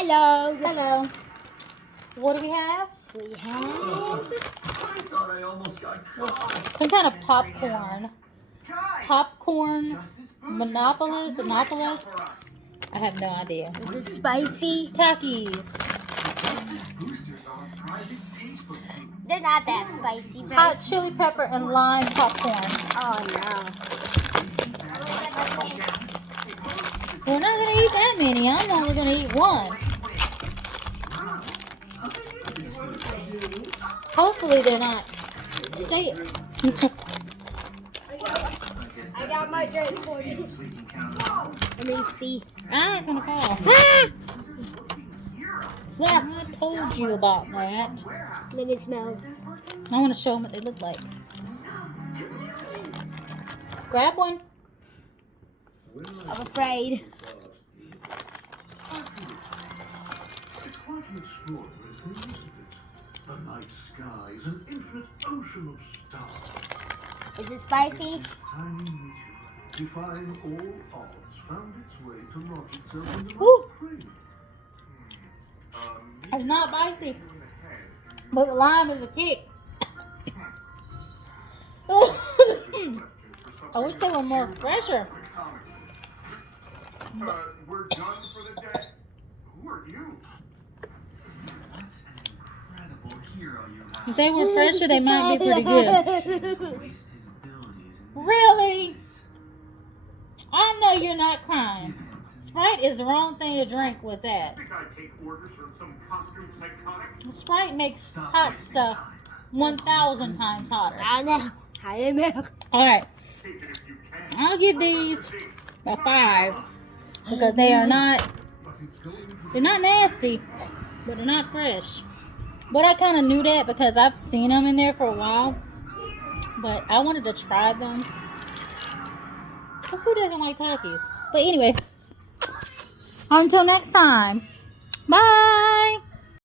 Hello. Hello. What do we have? We have I thought I almost got caught. Some kind of popcorn. Guys, Popcorn. Justice Boosters Monopolis. have got new Monopolis. intel for us. I have no idea. is it spicy? Takis. Justice Boosters are a private Facebook group. They're not that spicy, but Hot chili pepper and lime popcorn. oh no. We're not going to eat that many. I'm only going to eat one. Hopefully they're not stale. I got my drink for this. Let me see. It's going to fall. Ah! Yeah, I told you about that. Let me smell. I want to show them what they look like. Grab one. I'm afraid. It's quite an extraordinary thing, isn't it? The night sky is an infinite ocean of stars. Is it spicy? Tiny meteor, defying all odds, found its way to lodge itself in the Woo. crane. It's not spicy, but the lime is a kick. I wish they were more fresher. We're done for the day. Who are you? That's an incredible hero you have. If they were fresher, they might be pretty good. Waste his abilities in Really? this. I know you're not crying. Sprite is the wrong thing to drink with that. Think I take orders from some costume psychotic? Sprite makes Stop hot wasting stuff time. 1,000 times hotter. I know. Higher milk. Alright, Take it if you can. I'll give these a 5 because they are not, they're not nasty, but they're not fresh. But I kind of knew that because I've seen them in there for a while. But I wanted to try them. Because who doesn't like Takis? But anyway, until next time, bye!